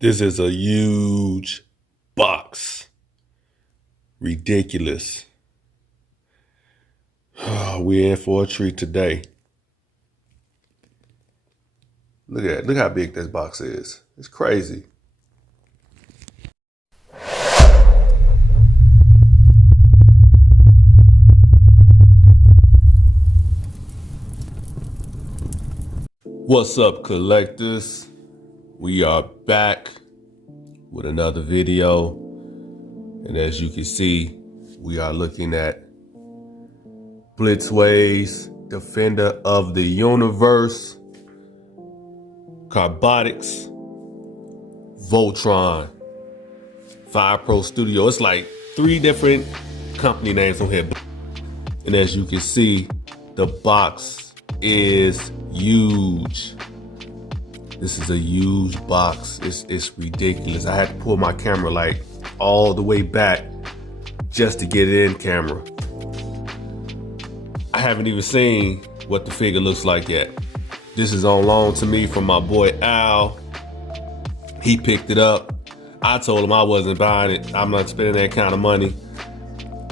This is a huge box. Ridiculous. We're in for a treat today. Look at it. Look how big this box is. It's crazy. What's up, collectors? We are back with another video. And as you can see, we are looking at Blitzway's Defender of the Universe, Carbotix, Voltron, 5 Pro Studio. It's like 3 different company names on here. And as you can see, the box is huge. This is a huge box. It's ridiculous. I had to pull my camera like all the way back just to get it in camera. I haven't even seen what the figure looks like yet. This is on loan to me from my boy Al. He picked it up. I told him I wasn't buying it. I'm not spending that kind of money.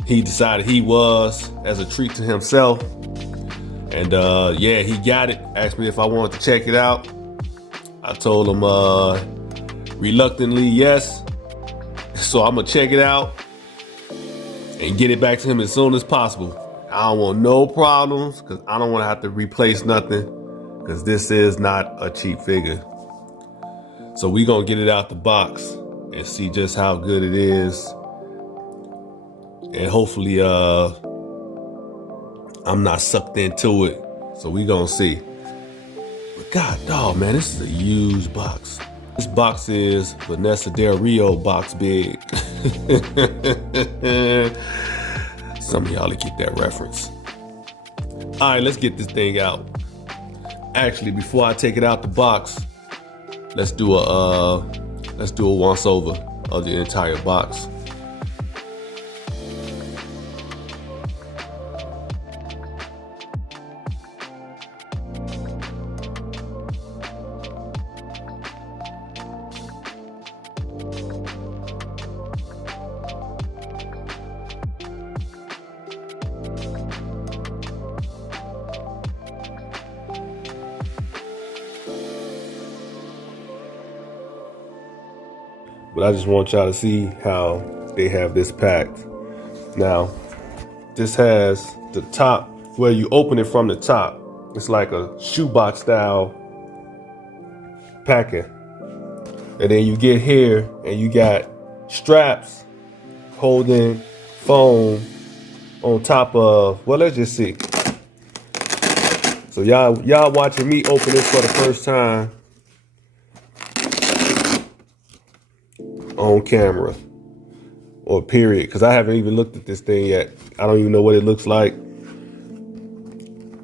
He decided he was, as a treat to himself. And yeah, he got it. Asked me if I wanted to check it out. I told him reluctantly yes. So I'm gonna check it out and get it back to him as soon as possible. I don't want no problems because I don't want to have to replace nothing, because this is not a cheap figure. So we gonna get it out the box and see just how good it is. And hopefully I'm not sucked into it. So we gonna see. But god dog, man, this is a huge box. This box is Vanessa Del Rio box big. Some of y'all will get that reference. All right, let's get this thing out. Actually, before I take it out the box, let's do a once over of the entire box. But I just want y'all to see how they have this packed. Now, this has the top where you open it from the top. It's like a shoebox style packing. And then you get here and you got straps holding foam on top of, well, let's just see. So y'all watching me open this for the first time on camera, or period, because I haven't even looked at this thing yet. I don't even know what it looks like.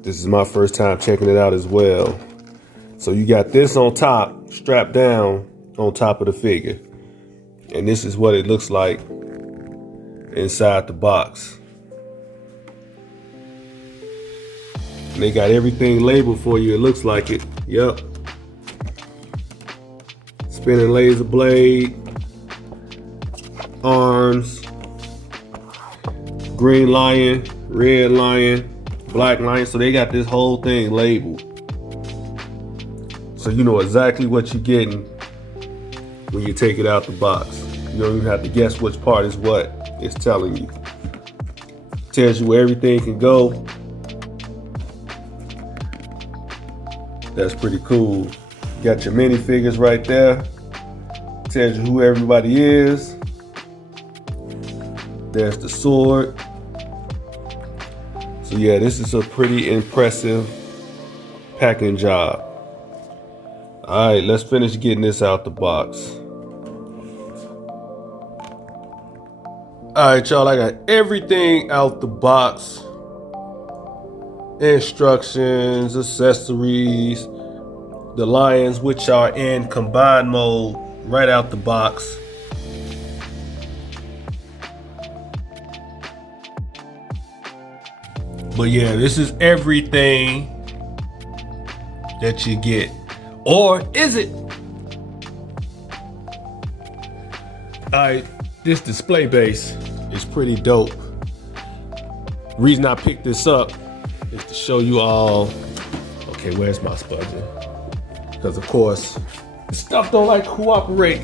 This is my first time checking it out as well. So you got this on top, strapped down on top of the figure, and this is what it looks like inside the box. And they got everything labeled for you. It looks like it. Yep. Spinning laser blade, arms, green lion, red lion, black lion. So they got this whole thing labeled. So you know exactly what you're getting when you take it out the box. You don't even have to guess which part is what. It's telling you. Tells you where everything can go. That's pretty cool. You got your minifigures right there. Tells you who everybody is. There's the sword. So yeah, this is a pretty impressive packing job. All right, let's finish getting this out the box. All right, y'all, I got everything out the box. Instructions, accessories, the lions, which are in combined mode, right out the box. But yeah, this is everything that you get. Or is it? Alright, this display base is pretty dope. Reason I picked this up is to show you all, okay, where's my spudging? Because of course, stuff don't like cooperate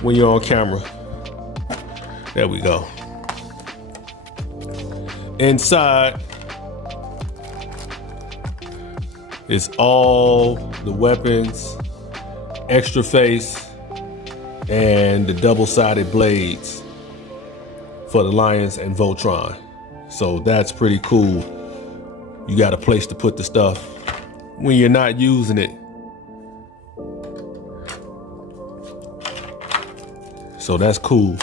when you're on camera. There we go. Inside is all the weapons, extra face, and the double-sided blades for the Lions and Voltron. So that's pretty cool. You got a place to put the stuff when you're not using it. So that's cool.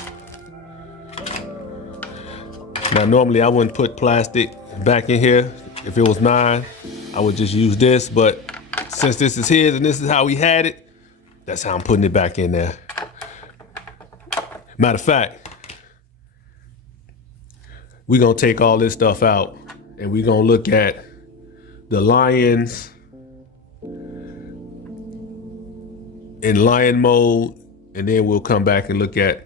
Now normally I wouldn't put plastic back in here. If it was mine, I would just use this, but since this is his and this is how he had it, that's how I'm putting it back in there. Matter of fact, we're gonna take all this stuff out and we're gonna look at the lions in lion mode, and then we'll come back and look at,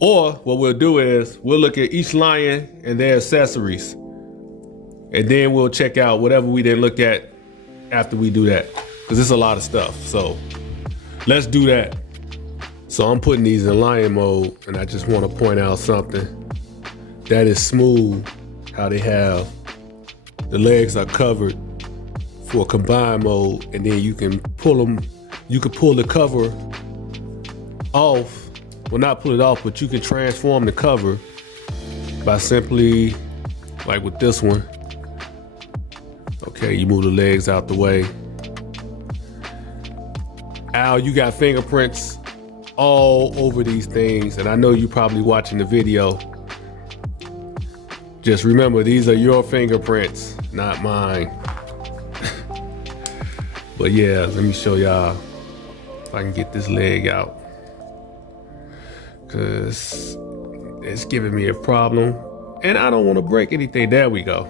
or what we'll do is we'll look at each lion and their accessories, and then we'll check out whatever we didn't look at after we do that, because it's a lot of stuff. So let's do that. So I'm putting these in lion mode, and I just want to point out something that is smooth, how they have the legs are covered for combined mode, and then you can pull them, you can pull the cover off, well not pull it off, but you can transform the cover by simply, like with this one, okay, you move the legs out the way. Al, you got fingerprints all over these things, and I know you probably watching the video. Just remember, these are your fingerprints, not mine. But yeah, let me show y'all if I can get this leg out, because it's giving me a problem and I don't want to break anything. There we go.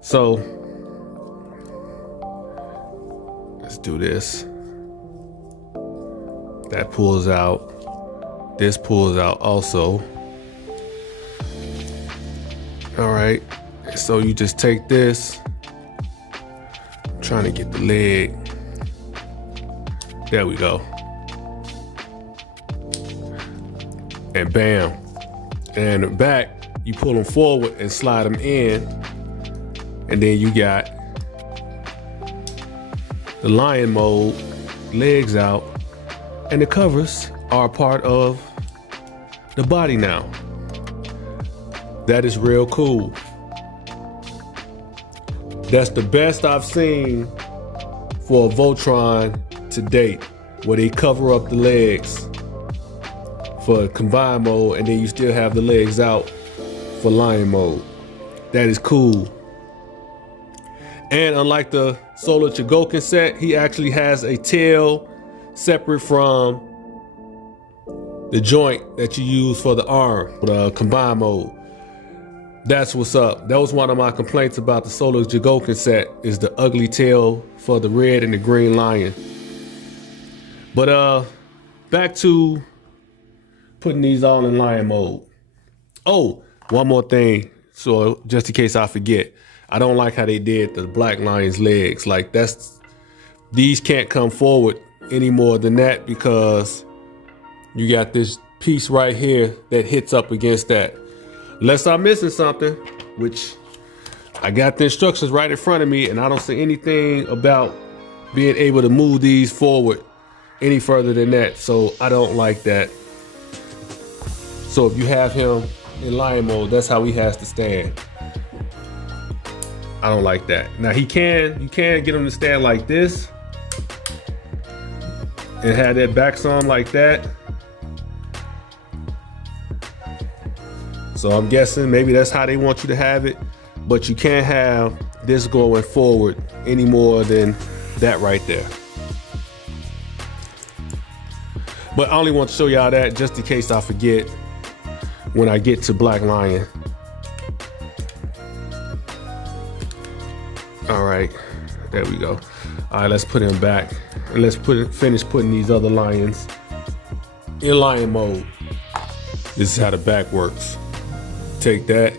So let's do this. That pulls out. This pulls out also. All right, so you just take this. I'm trying to get the leg. There we go. And bam. And the back, you pull them forward and slide them in. And then you got the lion mode, legs out, and the covers are part of the body now. That is real cool. That's the best I've seen for a Voltron to date, where they cover up the legs for combined mode, and then you still have the legs out for lion mode. That is cool. And unlike the Solar Chigoken set, he actually has a tail separate from the joint that you use for the arm, the combined mode. That's what's up. That was one of my complaints about the Solar Chigoken set, is the ugly tail for the red and the green lion. But back to putting these all in lion mode. Oh, one more thing. So just in case I forget, I don't like how they did the black lion's legs. Like these can't come forward any more than that, because you got this piece right here that hits up against that. Unless I'm missing something, which I got the instructions right in front of me, and I don't see anything about being able to move these forward any further than that. So I don't like that. So if you have him in lion mode, that's how he has to stand. I don't like that. Now you can get him to stand like this and have that back on like that. So I'm guessing maybe that's how they want you to have it, but you can't have this going forward any more than that right there. But I only want to show y'all that just in case I forget when I get to Black Lion. All right, there we go. All right, let's put him back, and let's finish putting these other lions in lion mode. This is how the back works. Take that,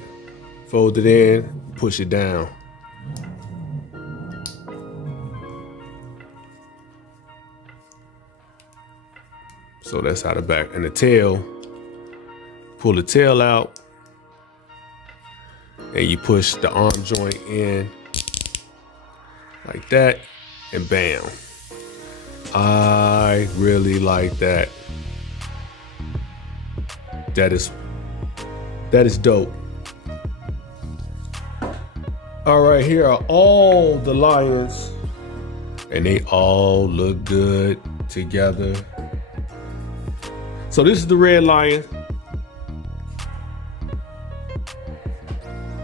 fold it in, push it down. So that's how the back, and the tail, pull the tail out and you push the arm joint in like that, and bam. I really like that. That is dope. All right, here are all the lions, and they all look good together. So this is the red lion.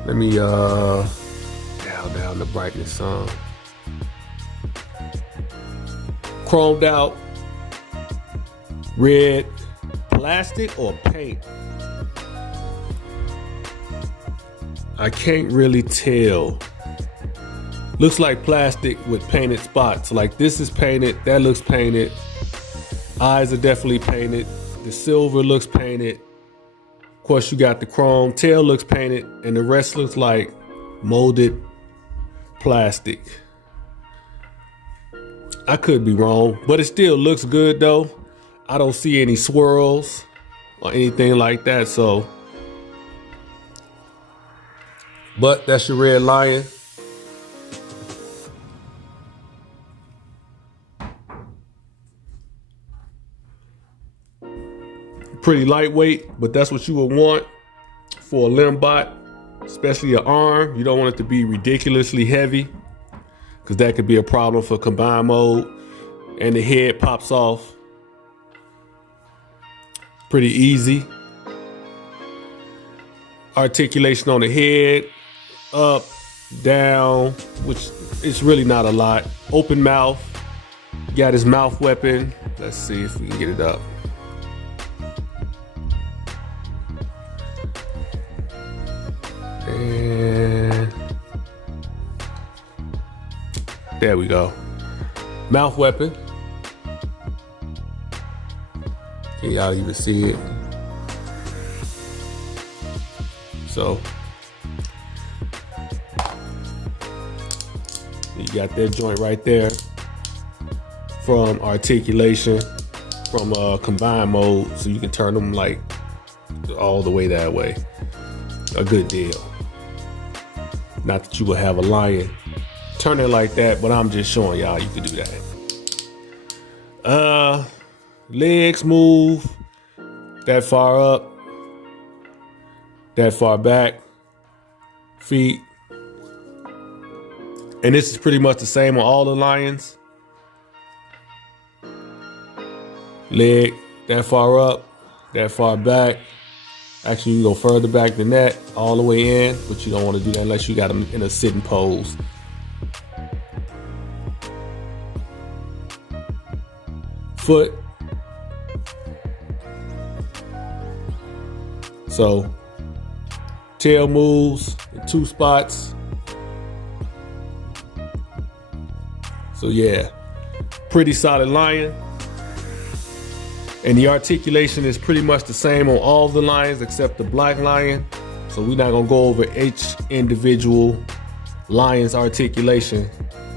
Let me dial down the brightness some. Chromed out red plastic or paint. I can't really tell. Looks like plastic with painted spots. Like this is painted, that looks painted. Eyes are definitely painted. The silver looks painted. Of course, you got the chrome. Tail looks painted, and the rest looks like molded plastic. I could be wrong, but it still looks good though. I don't see any swirls or anything like that, so. But that's your red lion. Pretty lightweight, but that's what you would want for a limb bot, especially an arm. You don't want it to be ridiculously heavy, because that could be a problem for combine mode, and the head pops off pretty easy. Articulation on the head, up, down, which is really not a lot. Open mouth, got his mouth weapon. Let's see if we can get it up. And there we go. Mouth weapon. Can y'all even see it? So you got that joint right there from articulation, from combine mode, so you can turn them like all the way that way. A good deal. Not that you would have a lion turn it like that, but I'm just showing y'all you can do that. Legs move that far up, that far back, feet. And this is pretty much the same on all the lions. Leg that far up, that far back. Actually, you go further back than that, all the way in, but you don't want to do that unless you got them in a sitting pose. Foot. So, tail moves in 2 spots. So yeah, pretty solid lion. And the articulation is pretty much the same on all the lions except the black lion. So we're not gonna go over each individual lion's articulation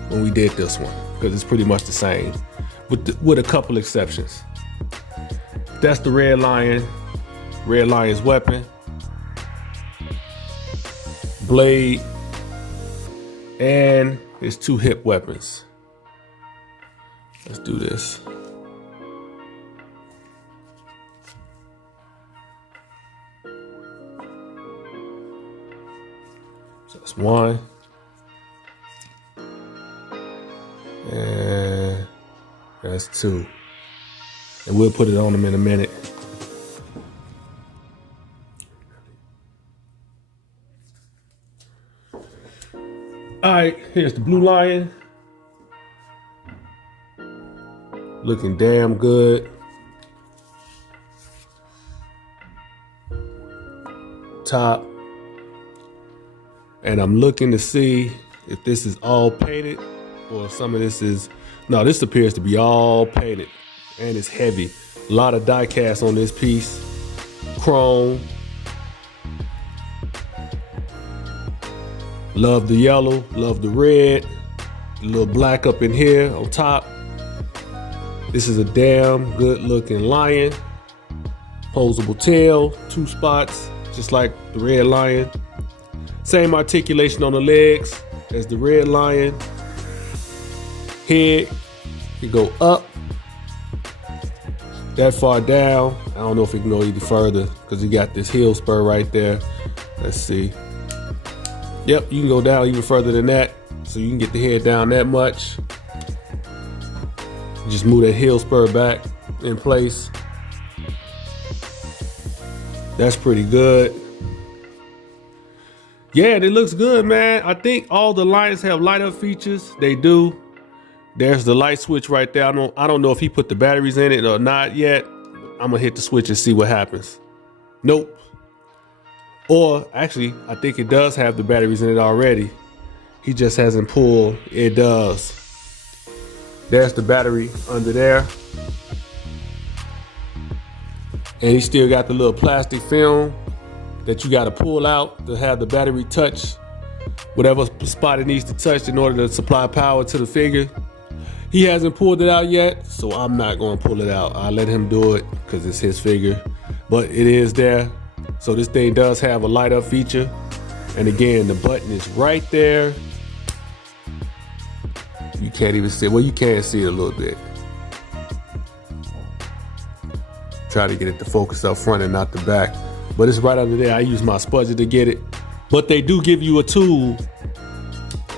when we did this one, because it's pretty much the same, with a couple exceptions. That's the red lion's weapon, blade, and his 2 hip weapons. Let's do this. So that's 1. And that's 2. And we'll put it on them in a minute. All right, here's the blue lion. Looking damn good. Top. And I'm looking to see if this is all painted or if some of this is, no, this appears to be all painted. and it's heavy. A lot of die cast on this piece. Chrome. Love the yellow, love the red. A little black up in here on top. This is a damn good looking lion. Posable tail, 2 spots, just like the red lion. Same articulation on the legs as the red lion. Head can go up that far down. I don't know if it can go any further because you got this heel spur right there. Let's see. Yep, you can go down even further than that. So you can get the head down that much. Just move that heel spur back in place. That's pretty good. Yeah, it looks good, man. I think all the lions have light up features. They do. There's the light switch right there. I don't know if he put the batteries in it or not yet. I'm gonna hit the switch and see what happens. Nope. Or actually, I think it does have the batteries in it already. He just hasn't pulled. It does. There's the battery under there. And he still got the little plastic film that you got to pull out to have the battery touch whatever spot it needs to touch in order to supply power to the figure. He hasn't pulled it out yet, so I'm not going to pull it out. I'll let him do it because it's his figure. But it is there. So this thing does have a light up feature. And again, the button is right there. You can't even see it. Well, you can see it a little bit. Try to get it to focus up front and not the back. But it's right under there. I use my spudger to get it. But they do give you a tool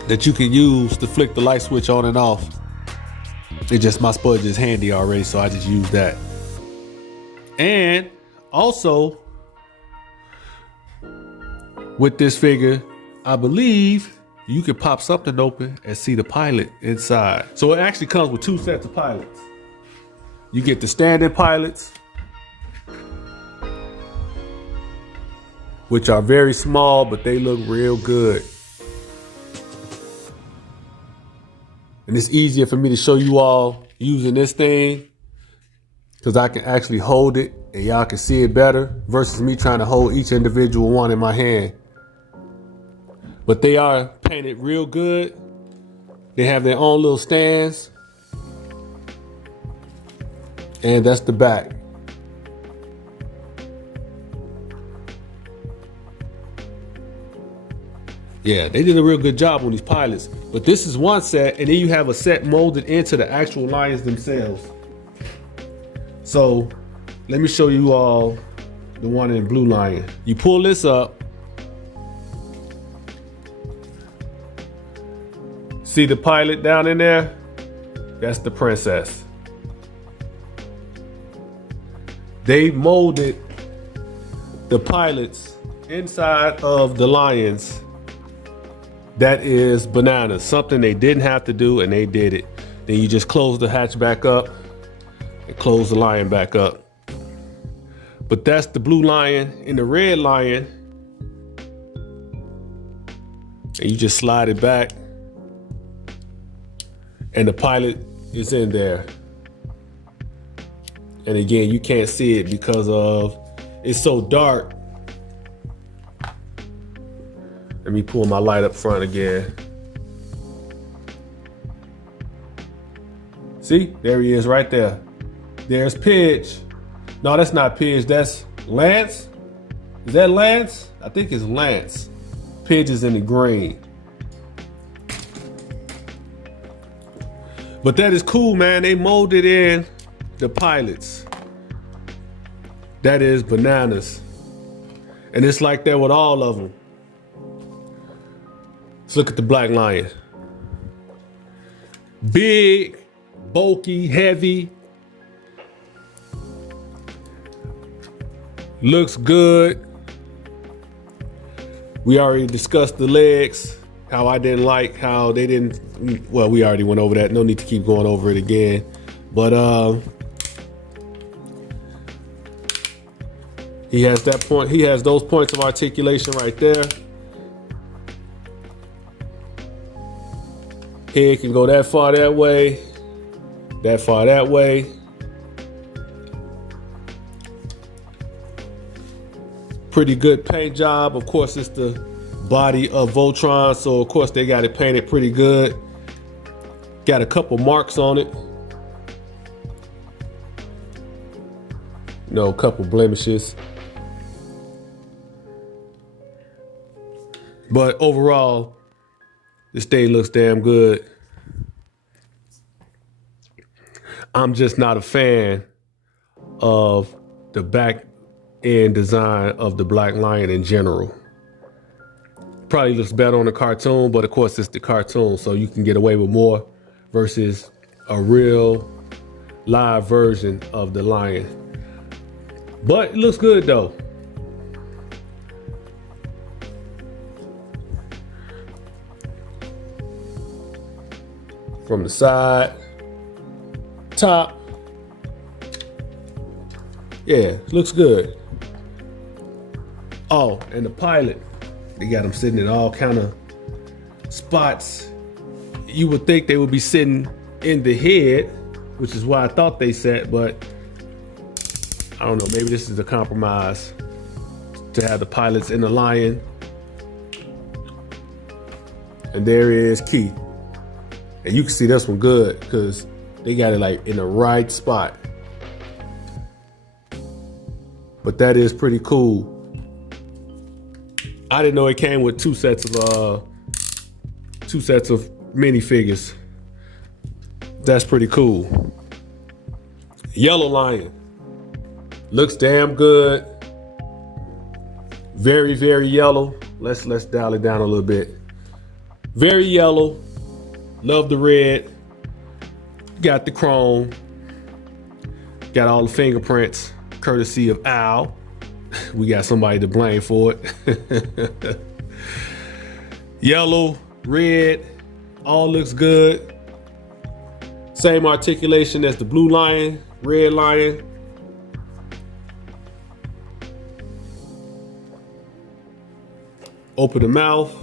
that you can use to flick the light switch on and off. It's just my spudger is handy already, so I just use that. And also, with this figure, I believe you can pop something open and see the pilot inside. So it actually comes with 2 sets of pilots. You get the standard pilots, which are very small, but they look real good. And it's easier for me to show you all using this thing because I can actually hold it and y'all can see it better versus me trying to hold each individual one in my hand. But they are painted real good. They have their own little stands. And that's the back. Yeah, they did a real good job on these pilots. But this is one set, and then you have a set molded into the actual lions themselves. So let me show you all the one in Blue Lion. You pull this up. See the pilot down in there? That's the princess. They molded the pilots inside of the lions. That is bananas. Something they didn't have to do and they did it. Then you just close the hatch back up and close the lion back up. But that's the Blue Lion. In the Red Lion, and you just slide it back and the pilot is in there. And again, you can't see it because of it's so dark. Let me pull my light up front again. See, there he is right there. There's Pidge. No, that's not Pidge, that's Lance. Is that Lance? I think it's Lance. Pidge is in the green. But that is cool, man. They molded in the pilots. That is bananas. And it's like that with all of them. Let's look at the Black Lion. Big, bulky, heavy. Looks good. We already discussed the legs, how I didn't like how they didn't, well, we already went over that. No need to keep going over it again. But he has that point, he has those points of articulation right there. Head can go that far that way, that far that way. Pretty good paint job. Of course, it's the body of Voltron, so of course they got it painted pretty good. Got a couple marks on it. A couple blemishes. But overall, this thing looks damn good. I'm just not a fan of the back end design of the Black Lion in general. Probably looks better on the cartoon, but of course it's the cartoon, so you can get away with more versus a real live version of the lion. But it looks good though. From the side, top, yeah, looks good. Oh, and the pilot, they got them sitting in all kind of spots. You would think they would be sitting in the head, which is why I thought they sat, but I don't know, maybe this is a compromise to have the pilots in the lion. And there is Keith. And you can see this one good because they got it like in the right spot. But that is pretty cool. I didn't know it came with two sets of minifigures. That's pretty cool. Yellow lion. Looks damn good. Very, very yellow. Let's dial it down a little bit. Very yellow. Love the red. Got the chrome. Got all the fingerprints, courtesy of Al. We got somebody to blame for it. Yellow, red, all looks good. Same articulation as the blue lion, red lion. Open the mouth.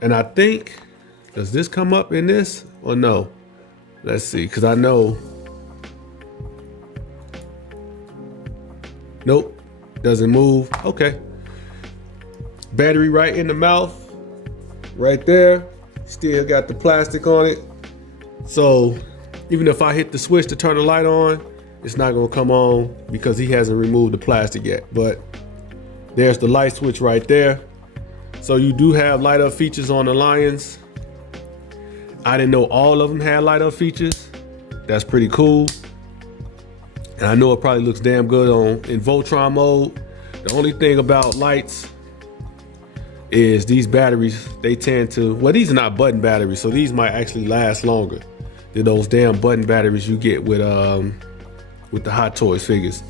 And I think, does this come up in this or no? Let's see, because I know. Nope, doesn't move. Okay. Battery right in the mouth, right there. Still got the plastic on it. So even if I hit the switch to turn the light on, it's not gonna come on because he hasn't removed the plastic yet. But there's the light switch right there. So you do have light up features on the lions. I didn't know all of them had light up features. That's pretty cool. And I know it probably looks damn good in Voltron mode. The only thing about lights is these batteries, they tend to, well, these are not button batteries, so these might actually last longer than those damn button batteries you get with the Hot Toys figures.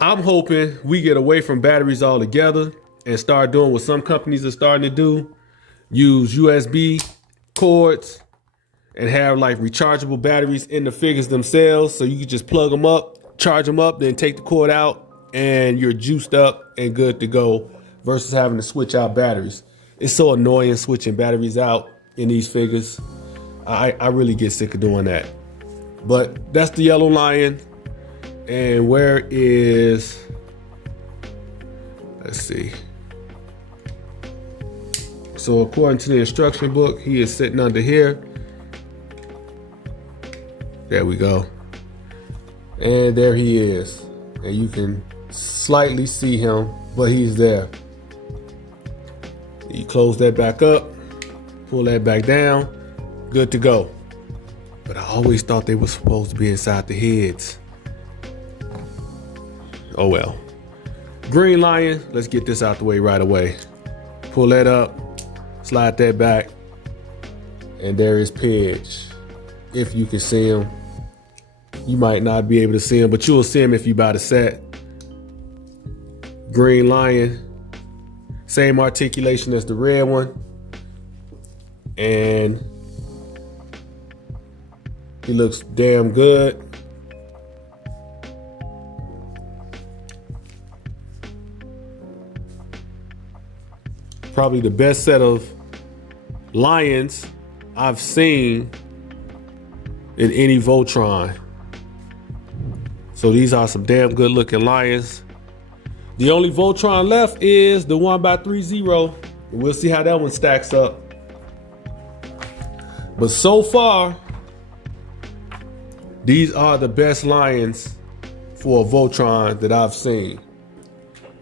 I'm hoping we get away from batteries altogether and start doing what some companies are starting to do. Use USB cords and have like rechargeable batteries in the figures themselves. So you can just plug them up, charge them up, then take the cord out and you're juiced up and good to go versus having to switch out batteries. It's so annoying switching batteries out in these figures. I really get sick of doing that. But that's the yellow lion. And where is, let's see. So according to the instruction book, he is sitting under here. There we go. And there he is. And you can slightly see him, but he's there. You close that back up, pull that back down, good to go. But I always thought they were supposed to be inside the heads. Oh well. Green lion, let's get this out the way right away. Pull that up, slide that back, and there is Pidge. If you can see him. You might not be able to see him, but you'll see him if you buy the set. Green lion, same articulation as the red one. And he looks damn good. Probably the best set of lions I've seen in any Voltron. So these are some damn good looking lions. The only Voltron left is the 1x30. We'll see how that one stacks up. But so far, these are the best lions for a Voltron that I've seen.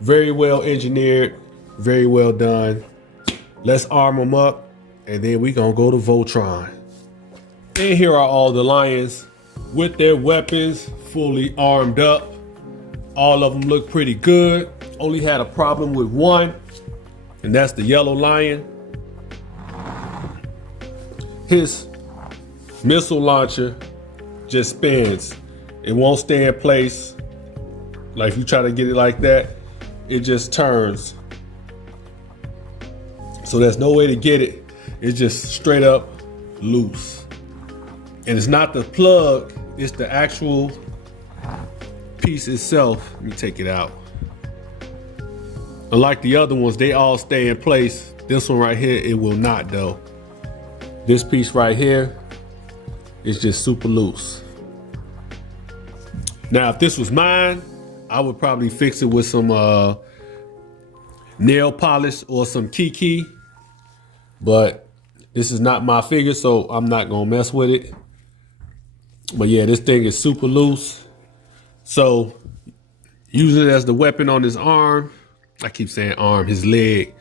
Very well engineered, very well done. Let's arm them up, and then we gonna go to Voltron. And here are all the lions with their weapons fully armed up. All of them look pretty good. Only had a problem with one, and that's the yellow lion. His missile launcher just spins. It won't stay in place. Like if you try to get it like that, it just turns. So there's no way to get it. It's just straight up loose. And it's not the plug, it's the actual piece itself. Let me take it out. Unlike the other ones, they all stay in place. This one right here, it will not though. This piece right here is just super loose. Now, if this was mine, I would probably fix it with some nail polish or some kiki. But this is not my figure, so I'm not gonna mess with it. But yeah, this thing is super loose. So use it as the weapon on his arm. I keep saying arm, his leg.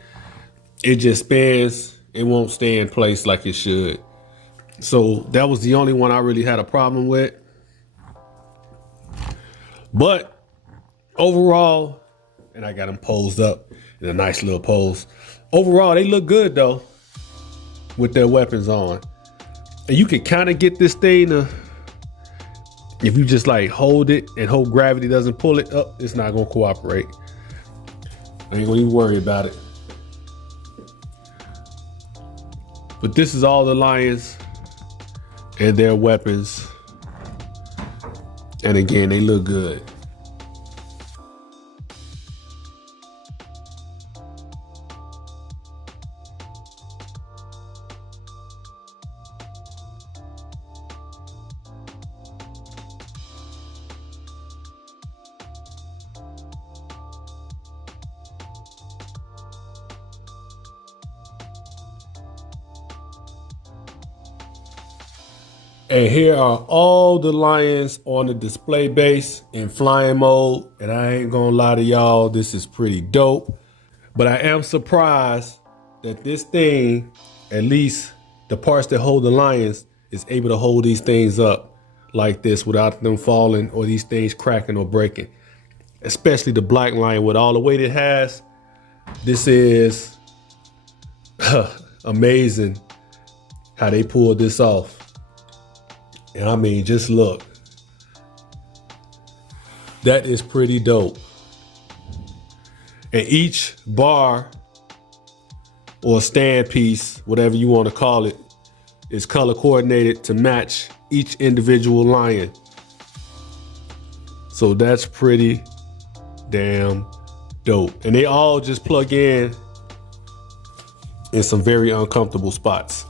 It just spins. It won't stay in place like it should. So that was the only one I really had a problem with. But overall, and I got them posed up in a nice little pose. Overall, they look good though with their weapons on. And you can kind of get this thing to, if you just like hold it and hope gravity doesn't pull it up, it's not gonna cooperate. I ain't gonna even worry about it. But this is all the lions and their weapons. And again, they look good. And here are all the lions on the display base in flying mode. And I ain't gonna lie to y'all, this is pretty dope. But I am surprised that this thing, at least the parts that hold the lions, is able to hold these things up like this without them falling or these things cracking or breaking. Especially the black lion with all the weight it has. This is amazing how they pulled this off. And I mean, just look. That is pretty dope. And each bar or stand piece, whatever you want to call it, is color coordinated to match each individual lion. So that's pretty damn dope. And they all just plug in some very uncomfortable spots.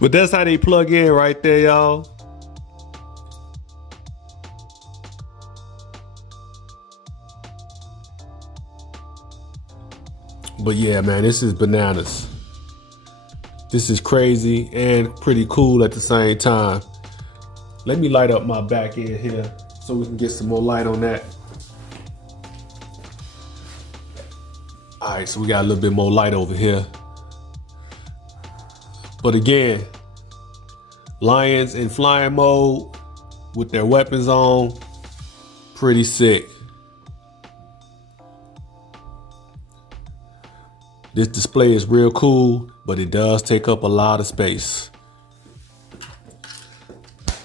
But that's how they plug in right there, y'all. But yeah, man, this is bananas. This is crazy and pretty cool at the same time. Let me light up my back end here so we can get some more light on that. All right, so we got a little bit more light over here. But again, lions in flying mode with their weapons on, pretty sick. This display is real cool, but it does take up a lot of space.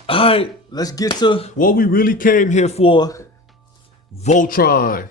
All right, let's get to what we really came here for, Voltron.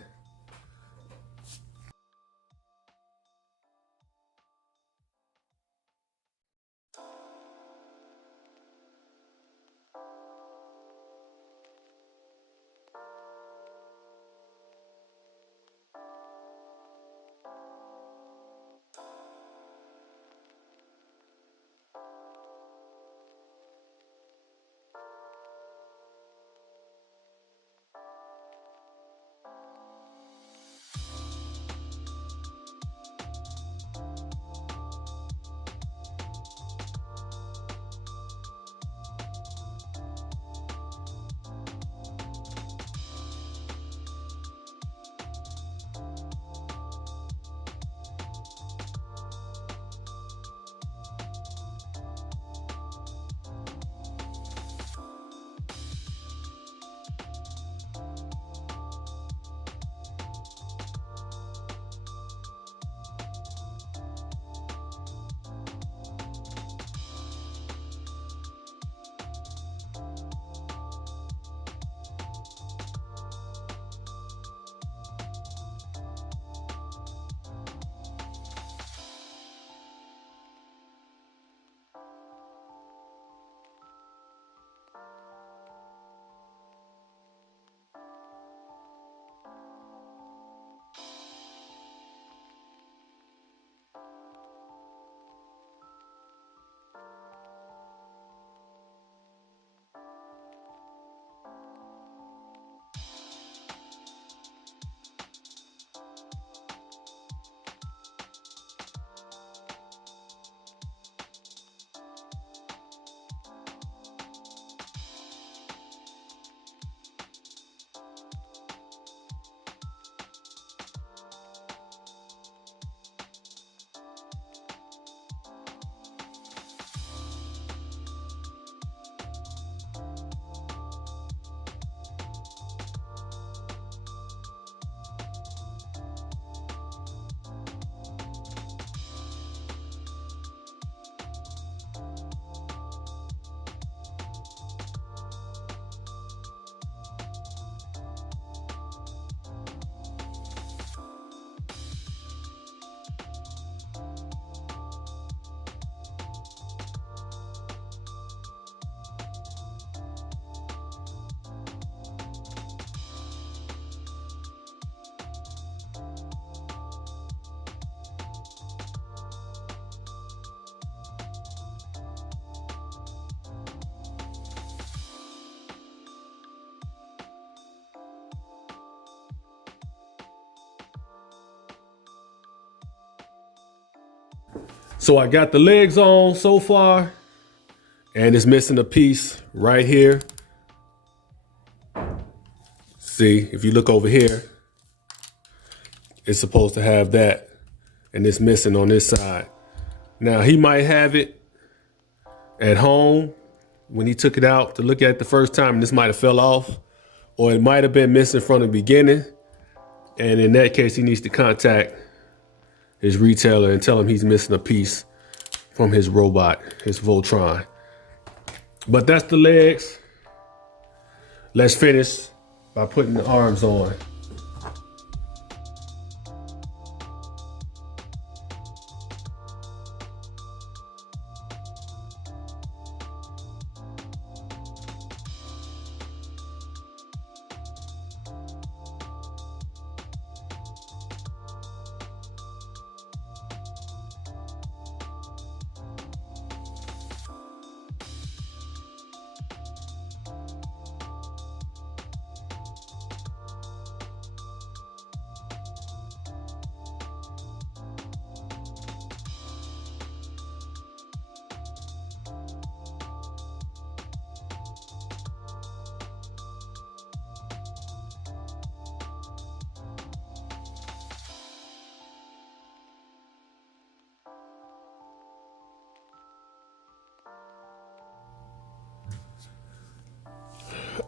So I got the legs on so far, and it's missing a piece right here. See, if you look over here, it's supposed to have that, and it's missing on this side. Now he might have it at home when he took it out to look at it the first time, and this might have fell off, or it might have been missing from the beginning. And in that case, he needs to contact his retailer and tell him he's missing a piece from his robot, his Voltron. But that's the legs. Let's finish by putting the arms on.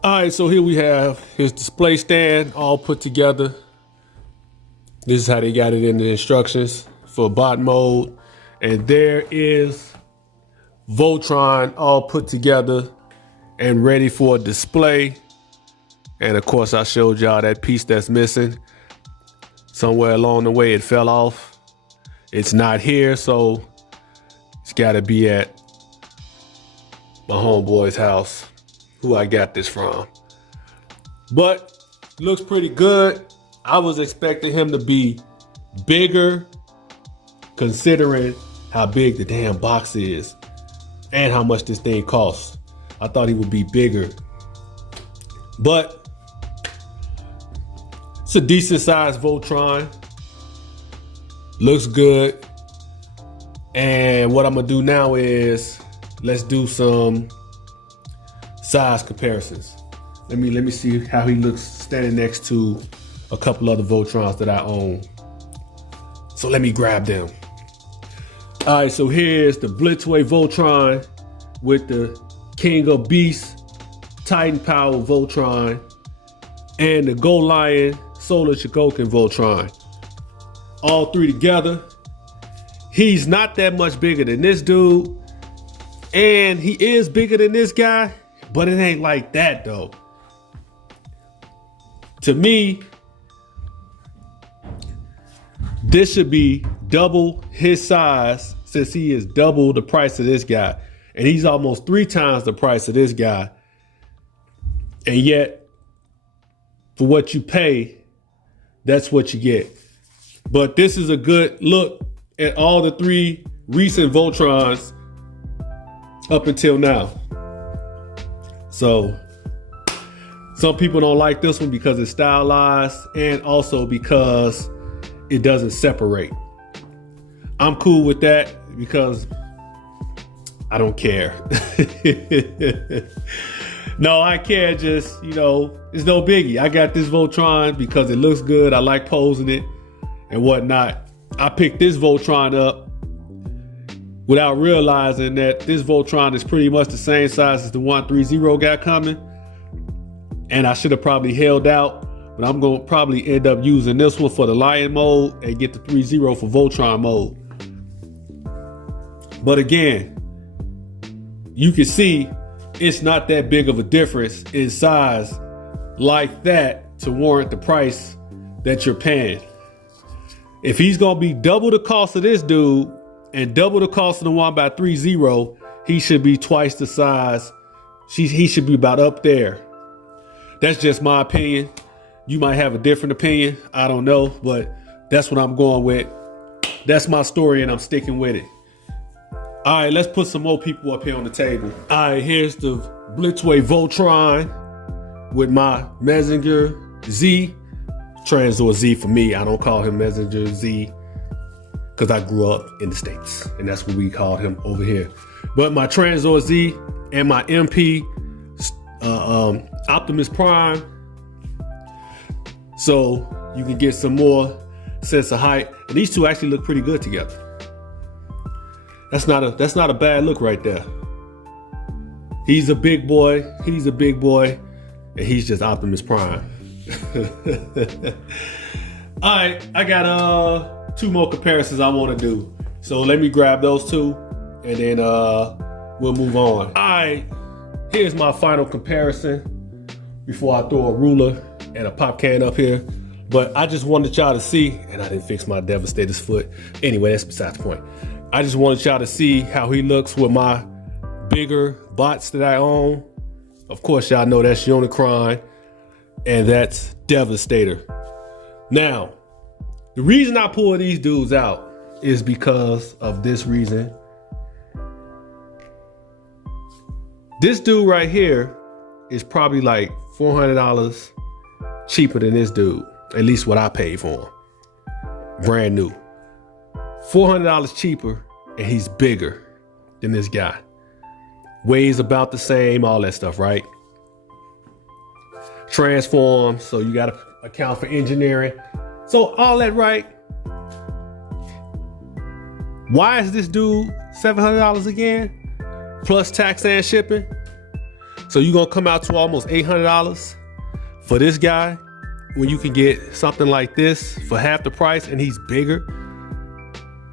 All right, so here we have his display stand all put together. This is how they got it in the instructions for bot mode. And there is Voltron all put together and ready for display. And of course, I showed y'all that piece that's missing. Somewhere along the way, it fell off. It's not here, so it's gotta be at my homeboy's house, who I got this from. But looks pretty good. I was expecting him to be bigger, considering how big the damn box is and how much this thing costs. I thought he would be bigger, but it's a decent sized Voltron. Looks good. And what I'm gonna do now is let's do some size comparisons. Let me see how he looks standing next to a couple other Voltrons that I own. So let me grab them. All right, so here's the Blitzway Voltron with the King of Beasts Titan Power Voltron and the Golion Solar Chogokin Voltron. All three together. He's not that much bigger than this dude, and he is bigger than this guy, but it ain't like that though. To me, this should be double his size, since he is double the price of this guy. And he's almost 3 times the price of this guy. And yet, for what you pay, that's what you get. But this is a good look at all the 3 recent Voltrons up until now. So some people don't like this one because it's stylized and also because it doesn't separate. I'm cool with that because I don't care. No, I care, just, you know, it's no biggie. I got this Voltron because it looks good. I like posing it and whatnot. I picked this Voltron up without realizing that this Voltron is pretty much the same size as the 130 got coming. And I should have probably held out, but I'm going to probably end up using this one for the Lion mode and get the 3.0 for Voltron mode. But again, you can see it's not that big of a difference in size like that to warrant the price that you're paying. If he's going to be double the cost of this dude and double the cost of the 1x3.0, he should be twice the size. He should be about up there. That's just my opinion. You might have a different opinion. I don't know, but that's what I'm going with. That's my story and I'm sticking with it. All right, let's put some more people up here on the table. All right, here's the Blitzway Voltron with my Messenger Z. Transor Z for me. I don't call him Messenger Z. because I grew up in the States, and that's what we called him over here. But my Transor Z and my MP Optimus Prime, so you can get some more sense of height. And these two actually look pretty good together. That's not a bad look right there. He's a big boy, and he's just Optimus Prime. All right, I got 2 more comparisons I want to do. So let me grab those 2, and then we'll move on. All right, here's my final comparison before I throw a ruler and a pop can up here. But I just wanted y'all to see, and I didn't fix my Devastator's foot. Anyway, that's besides the point. I just wanted y'all to see how he looks with my bigger bots that I own. Of course, y'all know that's Unicron, and that's Devastator. Now, the reason I pull these dudes out is because of this reason. This dude right here is probably like $400 cheaper than this dude, at least what I paid for him. Brand new. $400 cheaper, and he's bigger than this guy. Weighs about the same, all that stuff, right? Transform, so you got to account for engineering. So all that, right? Why is this dude $700 again? Plus tax and shipping? So you're going to come out to almost $800 for this guy when you can get something like this for half the price and he's bigger?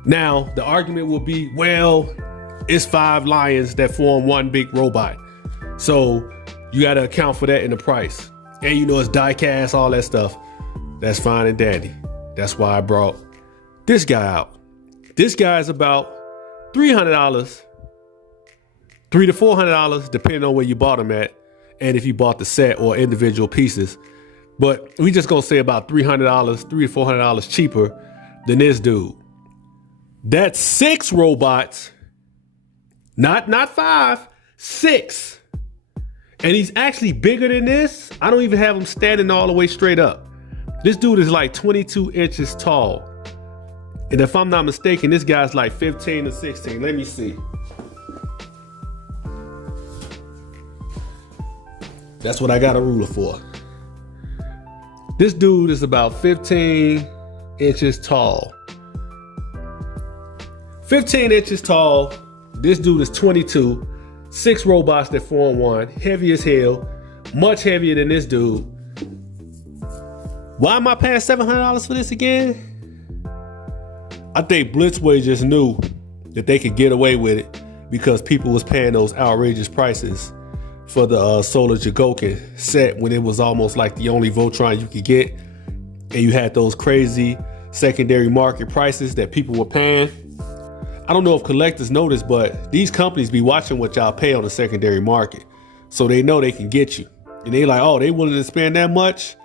Now, the argument will be, well, it's 5 lions that form one big robot. So you got to account for that in the price. And you know, it's die cast, all that stuff. That's fine and dandy. That's why I brought this guy out. This guy is about $300, $300 to $400, depending on where you bought him at, and if you bought the set or individual pieces. But we just gonna say about $300, $300 to $400 cheaper than this dude. That's 6 robots, not 5, 6. And he's actually bigger than this. I don't even have him standing all the way straight up. This dude is like 22 inches tall. And if I'm not mistaken, this guy's like 15 to 16. Let me see. That's what I got a ruler for. This dude is about 15 inches tall. 15 inches tall. This dude is 22. 6 robots that form one. Heavy as hell. Much heavier than this dude. Why am I paying $700 for this again? I think Blitzway just knew that they could get away with it because people was paying those outrageous prices for the Solar Jigoken set when it was almost like the only Voltron you could get. And you had those crazy secondary market prices that people were paying. I don't know if collectors notice, but these companies be watching what y'all pay on the secondary market. So they know they can get you. And they like, oh, they willing to spend that much?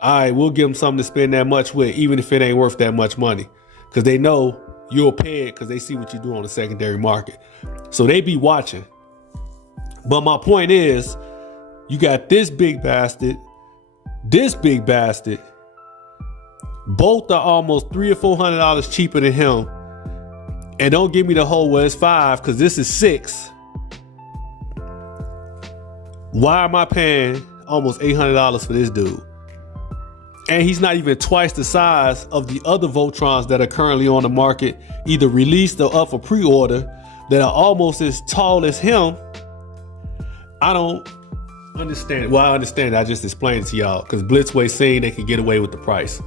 All right, we'll give them something to spend that much with, even if it ain't worth that much money. Because they know you'll pay it because they see what you do on the secondary market. So they be watching. But my point is, you got this big bastard, both are almost $300 or $400 cheaper than him. And don't give me the whole, well, it's 5, because this is 6. Why am I paying almost $800 for this dude? And he's not even twice the size of the other Voltrons that are currently on the market, either released or up for pre-order, that are almost as tall as him. I don't understand. Well, I understand. I just explained it to y'all because Blitzway saying they can get away with the price.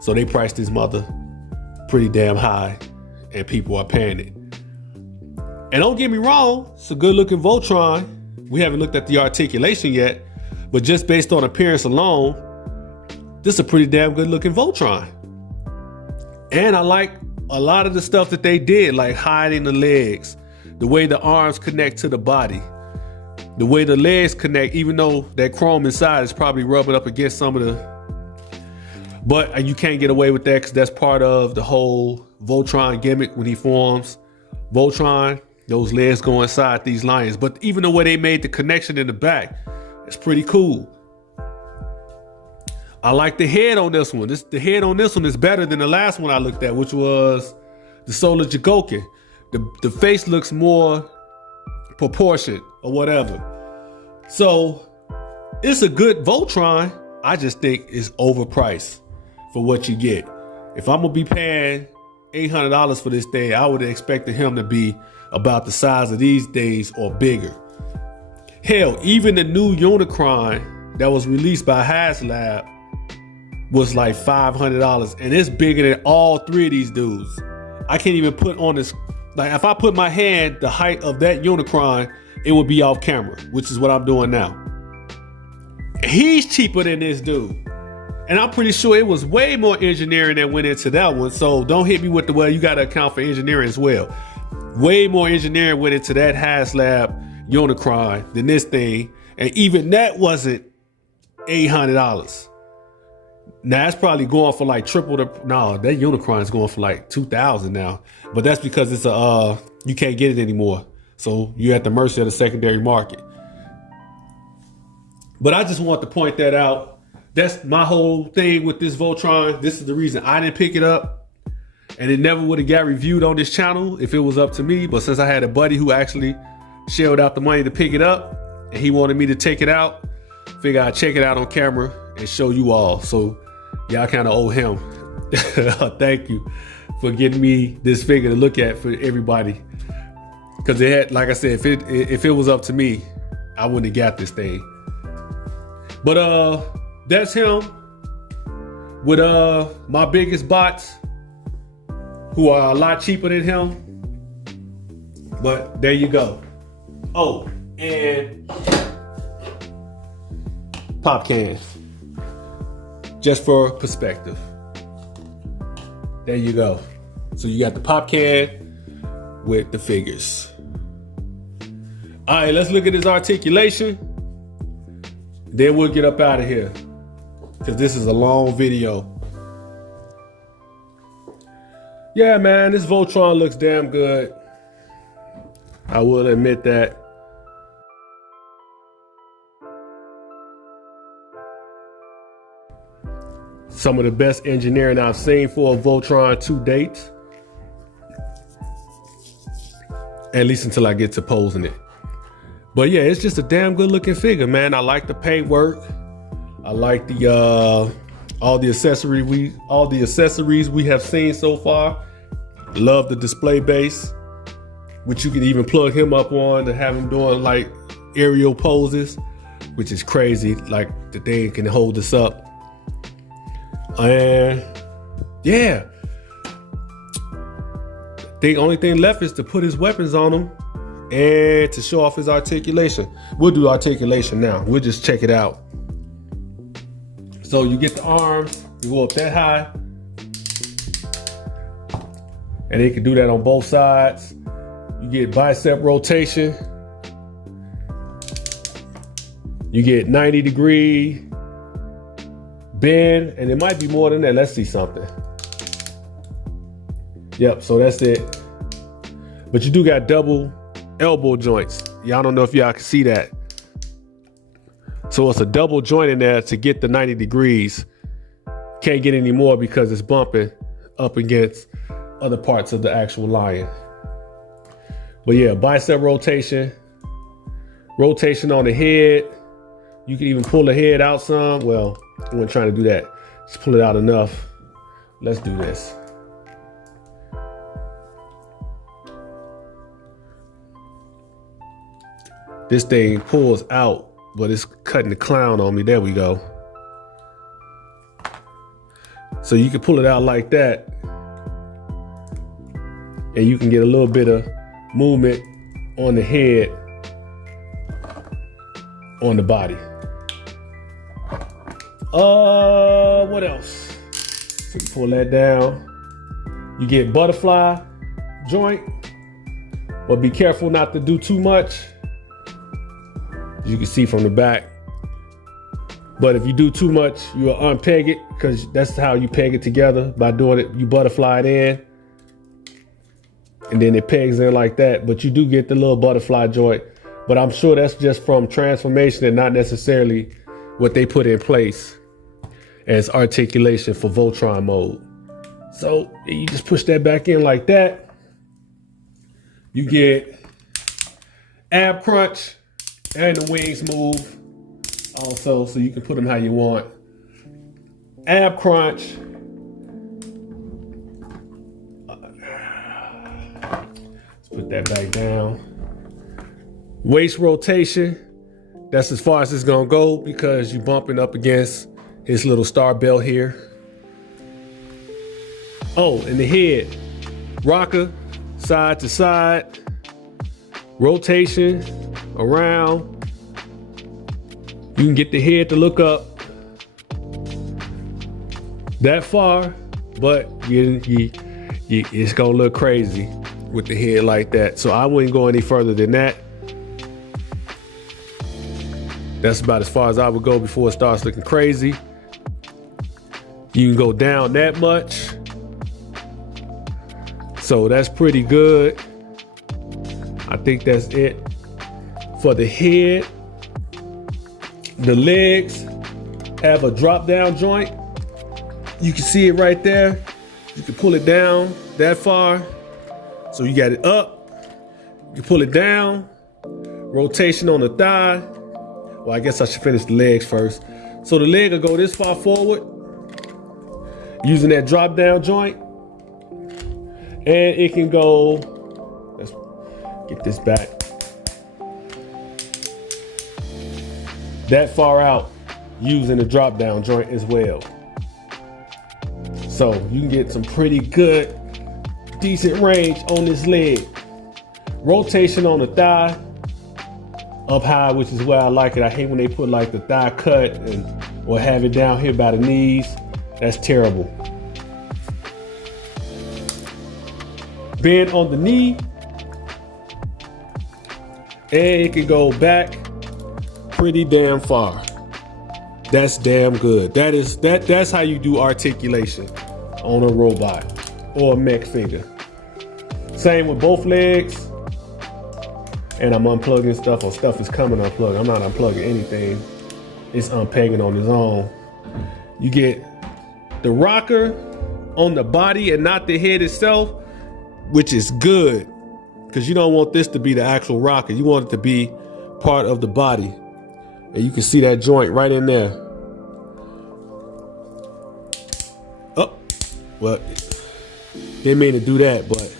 So they priced his mother pretty damn high and people are paying it. And don't get me wrong, it's a good looking Voltron. We haven't looked at the articulation yet, but just based on appearance alone, this is a pretty damn good looking Voltron. And I like a lot of the stuff that they did, like hiding the legs, the way the arms connect to the body, the way the legs connect, even though that chrome inside is probably rubbing up against some of the, but you can't get away with that because that's part of the whole Voltron gimmick when he forms Voltron. Those legs go inside these lions. But even the way they made the connection in the back, it's pretty cool. I like the head on this one. The head on this one is better than the last one I looked at, which was the solar Jigoken. The face looks more proportioned or whatever. So it's a good Voltron. I just think it's overpriced for what you get. If I'm gonna be paying $800 for this thing, I would have expected him to be about the size of these days or bigger. Hell, even the new Unicron that was released by HasLab was like $500, and it's bigger than all three of these dudes. I can't even put on this, like if I put my hand the height of that Unicron, it would be off camera, which is what I'm doing now. He's cheaper than this dude. And I'm pretty sure it was way more engineering that went into that one. So don't hit me with the, well, you got to account for engineering as well. Way more engineering went into that HasLab Unicron than this thing. And even that wasn't $800. Now it's probably going for like triple the, no, that Unicron is going for like $2,000 now. But that's because it's you can't get it anymore. So you're at the mercy of the secondary market. But I just want to point that out. That's my whole thing with this Voltron. This is the reason I didn't pick it up. And it never would have got reviewed on this channel if it was up to me. But since I had a buddy who actually shelled out the money to pick it up, and he wanted me to take it out, figure I'd check it out on camera and show you all. So y'all kind of owe him. Thank you for getting me this figure to look at for everybody. Because it had, like I said, if it was up to me, I wouldn't have got this thing. But that's him with my biggest bots, who are a lot cheaper than him. But there you go. Oh, and pop cans, just for perspective. There you go. So you got the pop can with the figures. All right, let's look at his articulation. Then we'll get up out of here, because this is a long video. Yeah, man, this Voltron looks damn good. I will admit that. Some of the best engineering I've seen for a Voltron to date. At least until I get to posing it. But yeah, it's just a damn good looking figure, man. I like the paint work. I like the all the accessories we have seen so far. Love the display base, which you can even plug him up on to have him doing like aerial poses, which is crazy. Like the thing can hold this up. And yeah, the only thing left is to put his weapons on him and to show off his articulation. We'll do articulation now. We'll just check it out. So you get the arms, you go up that high, and they can do that on both sides. You get bicep rotation. You get 90-degree bend, and it might be more than that. Let's see something. Yep, so that's it. But you do got double elbow joints. Y'all don't know if y'all can see that. So it's a double joint in there to get the 90 degrees. Can't get any more because it's bumping up against other parts of the actual lion. But yeah, bicep rotation. Rotation on the head. You can even pull the head out some. Well, I wasn't trying to do that. Just pull it out enough. Let's do this. This thing pulls out, but it's cutting the clown on me. There we go. So you can pull it out like that, and you can get a little bit of movement on the head, on the body. What else? So you pull that down. You get butterfly joint, but be careful not to do too much. You can see from the back. But if you do too much, you'll unpeg it, because that's how you peg it together. By doing it, you butterfly it in, and then it pegs in like that. But you do get the little butterfly joint. But I'm sure that's just from transformation and not necessarily what they put in place as articulation for Voltron mode. So you just push that back in like that. You get ab crunch and the wings move also, so you can put them how you want. Ab crunch. Let's put that back down. Waist rotation. That's as far as it's gonna go because you're bumping up against his little star belt here. Oh, and the head. Rocker, side to side. Rotation, around. You can get the head to look up that far, but it's gonna look crazy with the head like that. So I wouldn't go any further than that. That's about as far as I would go before it starts looking crazy. You can go down that much. So that's pretty good. I think that's it for the head. The legs have a drop down joint. You can see it right there. You can pull it down that far. So you got it up. You pull it down. Rotation on the thigh. Well, I guess I should finish the legs first. So the leg will go this far forward using that drop down joint. And it can go, let's get this back, that far out using the drop down joint as well. So you can get some pretty good, decent range on this leg. Rotation on the thigh, up high, which is where I like it. I hate when they put like the thigh cut or have it down here by the knees. That's terrible. Bend on the knee, and it can go back pretty damn far. That's damn good. That's how you do articulation on a robot or a mech figure. Same with both legs. And I'm unplugging stuff, or stuff is coming unplugged. I'm not unplugging anything. It's unpegging on its own. You get the rocker on the body and not the head itself, which is good because you don't want this to be the actual rocker. You want it to be part of the body. And you can see that joint right in there. Oh, well, didn't mean to do that, but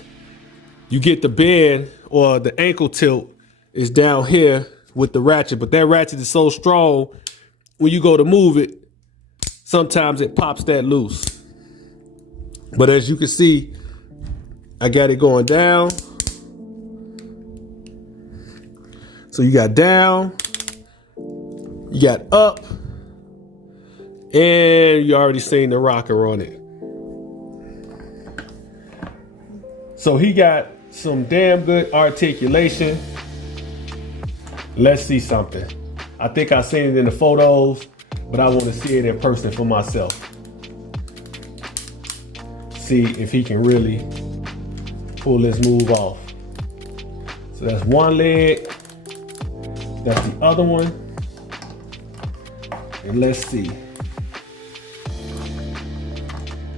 you get the bend or the ankle tilt is down here with the ratchet, but that ratchet is so strong when you go to move it, sometimes it pops that loose. But as you can see, I got it going down. So you got down, you got up, and you already seen the rocker on it. So he got some damn good articulation. Let's see something. I think I seen it in the photos, but I want to see it in person for myself. See if he can really pull this move off. So that's one leg. That's the other one. And let's see.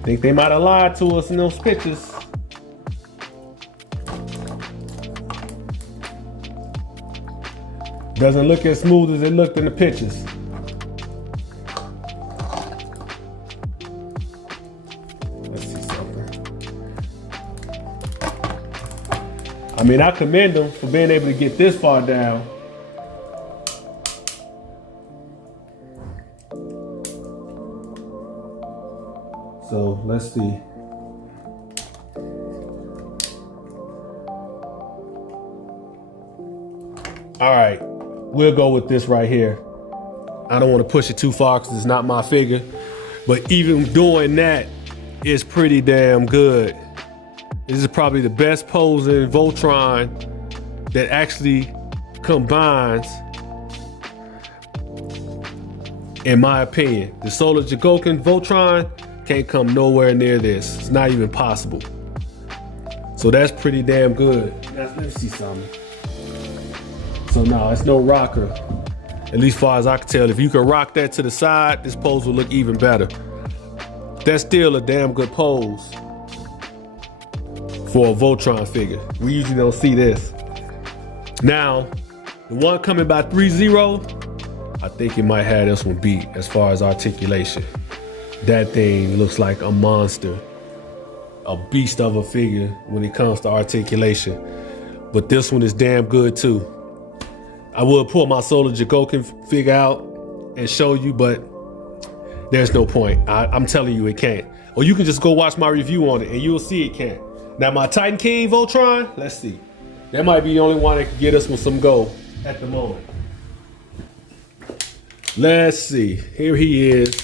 Think they might have lied to us in those pictures. Doesn't look as smooth as it looked in the pictures. Let's see something. I mean, I commend them for being able to get this far down. So let's see. All right. We'll go with this right here. I don't want to push it too far because it's not my figure. But even doing that is pretty damn good. This is probably the best posing Voltron that actually combines, in my opinion. The Solar Jigoken Voltron can't come nowhere near this. It's not even possible. So that's pretty damn good. Let's see something. So no, it's no rocker. At least far as I can tell. If you can rock that to the side, this pose will look even better. That's still a damn good pose. for a Voltron figure. We usually don't see this. Now, the one coming by 3.0, I think it might have this one beat as far as articulation. That thing looks like a monster, a beast of a figure when it comes to articulation. But this one is damn good too. I would pull my Solar Jagokin figure out and show you, but there's no point. I'm telling you it can't. Or you can just go watch my review on it and you'll see it can't. Now my Titan King Voltron, let's see. That might be the only one that can get us with some gold at the moment. Let's see, here he is.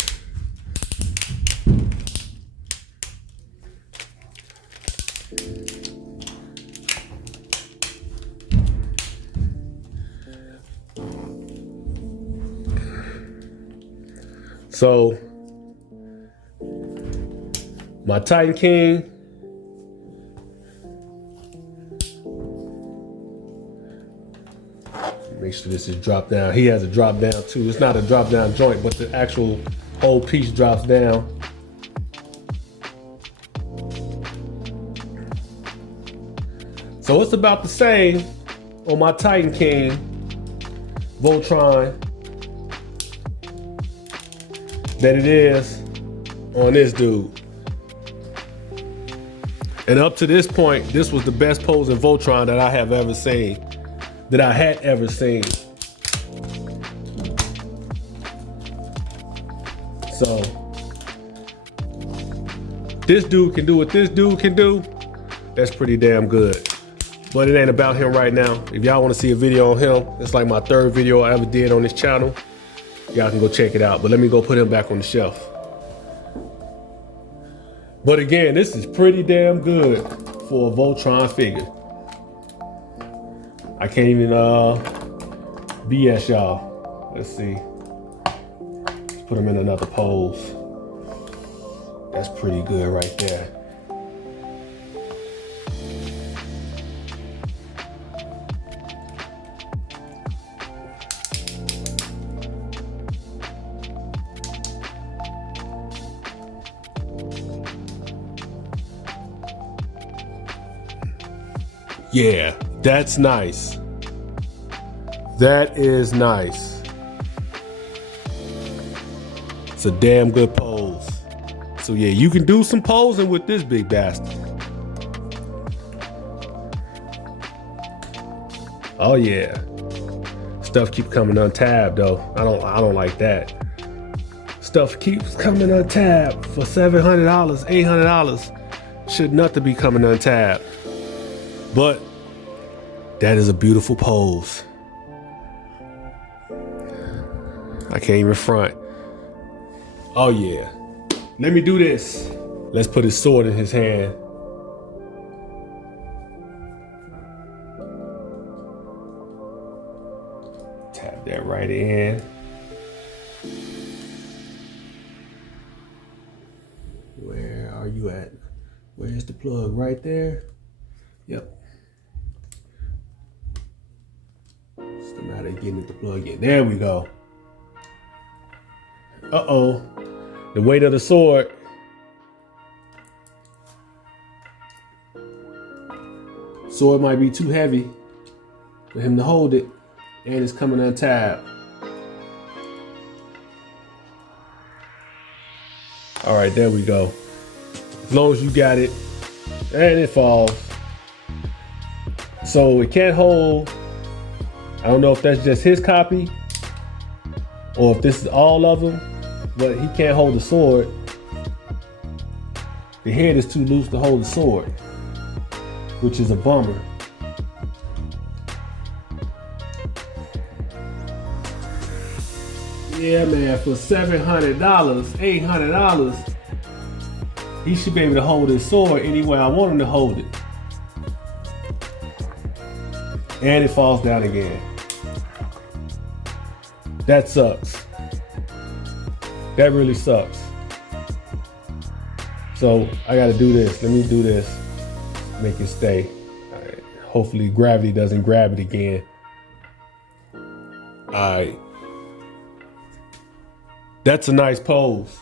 So, my Titan King, make sure this is drop down. He has a drop down too. It's not a drop down joint, but the actual whole piece drops down. So it's about the same on my Titan King Voltron than it is on this dude. And up to this point, this was the best posing Voltron that I have ever seen, that I had ever seen. So, this dude can do what this dude can do. That's pretty damn good. But it ain't about him right now. If y'all want to see a video on him, it's like my third video I ever did on this channel. Y'all can go check it out, but let me go put him back on the shelf. But again, this is pretty damn good for a Voltron figure. I can't even BS y'all. Let's see. Let's put him in another pose. That's pretty good right there. Yeah, that's nice. That is nice. It's a damn good pose. So yeah, you can do some posing with this big bastard. Oh yeah. Stuff keeps coming untabbed though. I don't like that. Stuff keeps coming untabbed for $700, $800. Should nothing be coming untabbed. But that is a beautiful pose. I can't even front. Oh yeah. Let me do this. Let's put his sword in his hand. Tap that right in. Where are you at? Where's the plug? Right there? Yep. It's the matter of getting the plug in. There we go. Uh-oh. The weight of the sword. Sword might be too heavy for him to hold it, and it's coming untabbed. All right, there we go. As long as you got it, and it falls. So it can't hold. I don't know if that's just his copy or if this is all of them, but he can't hold the sword. The head is too loose to hold the sword, which is a bummer. Yeah, man, for $700, $800, he should be able to hold his sword anywhere I want him to hold it. And it falls down again. That sucks. That really sucks. So I gotta do this. Let me do this. Make it stay. All right. Hopefully gravity doesn't grab it again. All right. That's a nice pose.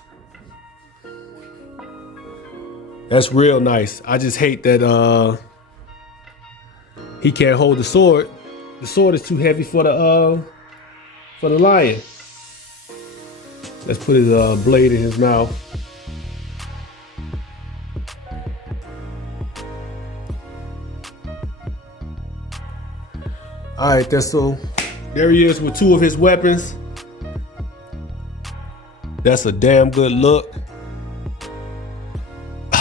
That's real nice. I just hate that he can't hold the sword. The sword is too heavy for the lion. Let's put his blade in his mouth. All right, so there he is with 2 of his weapons. That's a damn good look.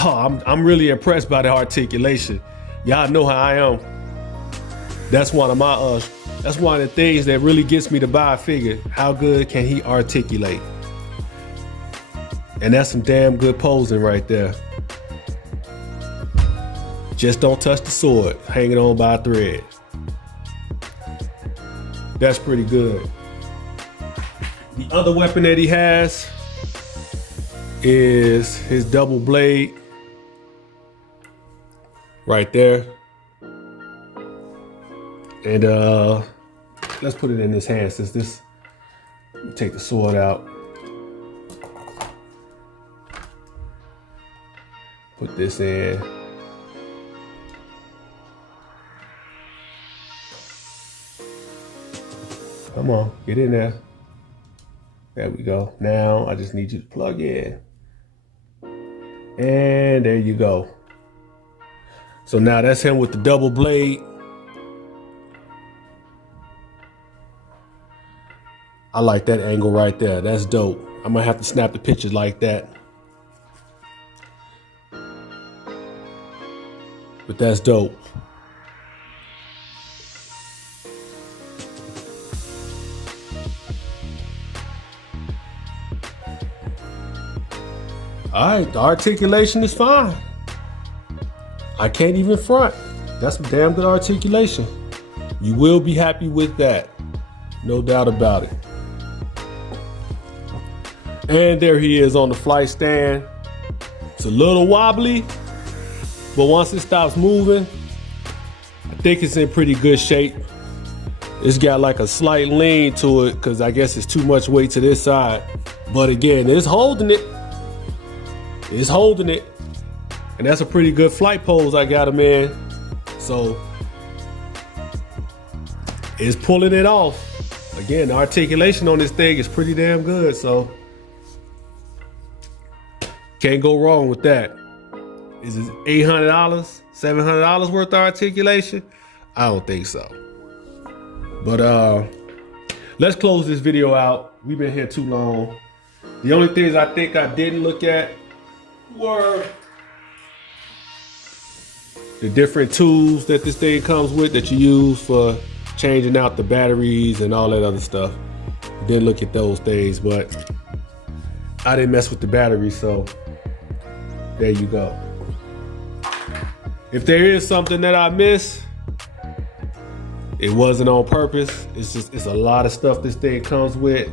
Oh, I'm really impressed by the articulation. Y'all know how I am. That's one of my that's one of the things that really gets me to buy a figure. How good can he articulate? And that's some damn good posing right there. Just don't touch the sword, hanging on by a thread. That's pretty good. The other weapon that he has is his double blade right there. And let's put it in his hand since this, take the sword out. Put this in. Come on, get in there. There we go. Now I just need you to plug in. And there you go. So now that's him with the double blade. I like that angle right there. That's dope. I'm gonna have to snap the pictures like that. But that's dope. All right, the articulation is fine. I can't even front. That's some damn good articulation. You will be happy with that. No doubt about it. And there he is on the flight stand. It's a little wobbly, but once it stops moving, I think it's in pretty good shape. It's got like a slight lean to it because I guess it's too much weight to this side. But again, it's holding it. It's holding it. And that's a pretty good flight pose I got him in. So it's pulling it off. Again, the articulation on this thing is pretty damn good. So can't go wrong with that. Is it $800, $700 worth of articulation? I don't think so. But let's close this video out. We've been here too long. The only things I think I didn't look at were the different tools that this thing comes with that you use for changing out the batteries and all that other stuff. Didn't look at those things, but I didn't mess with the batteries, so there you go. If there is something that I missed, it wasn't on purpose. It's a lot of stuff this thing comes with.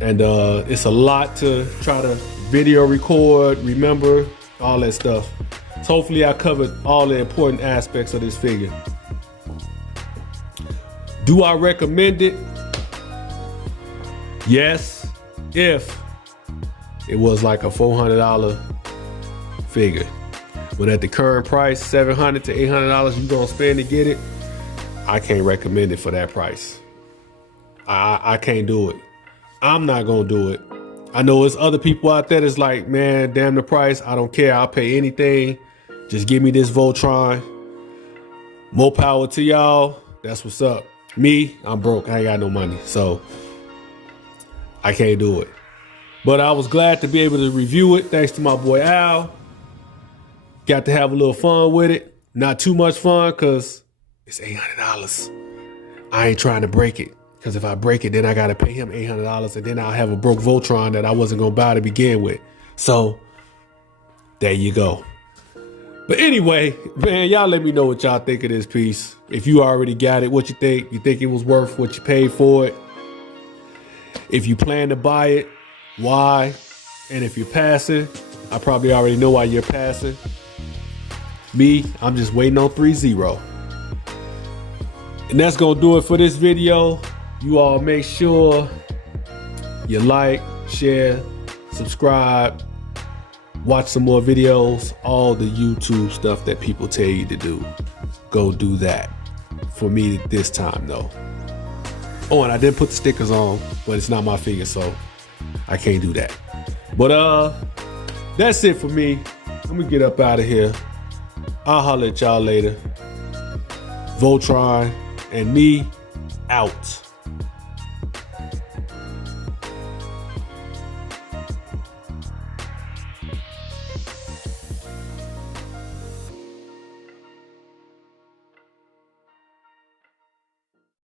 And it's a lot to try to video record, remember, all that stuff. So hopefully I covered all the important aspects of this figure. Do I recommend it? Yes, if it was like a $400 figure. But at the current price, $700 to $800 you're gonna spend to get it, I can't recommend it for that price. I can't do it. I'm not gonna do it. I know there's other people out there that's like, man, damn the price. I don't care. I'll pay anything. Just give me this Voltron. More power to y'all. That's what's up. Me, I'm broke. I ain't got no money. So I can't do it. But I was glad to be able to review it. Thanks to my boy Al. Got to have a little fun with it. Not too much fun because it's $800. I ain't trying to break it. Because if I break it, then I got to pay him $800 and then I'll have a broke Voltron that I wasn't going to buy to begin with. So there you go. But anyway, man, y'all let me know what y'all think of this piece. If you already got it, what you think? You think it was worth what you paid for it? If you plan to buy it, why? And if you're passing, I probably already know why you're passing. Me, I'm just waiting on 3-0. And that's going to do it for this video. You all make sure you like, share, subscribe, watch some more videos, all the YouTube stuff that people tell you to do. Go do that. For me this time though. Oh, and I did put the stickers on, but it's not my figure, so I can't do that. But that's it for me. I'm gonna get up out of here. I'll holler at y'all later. Voltron and me out.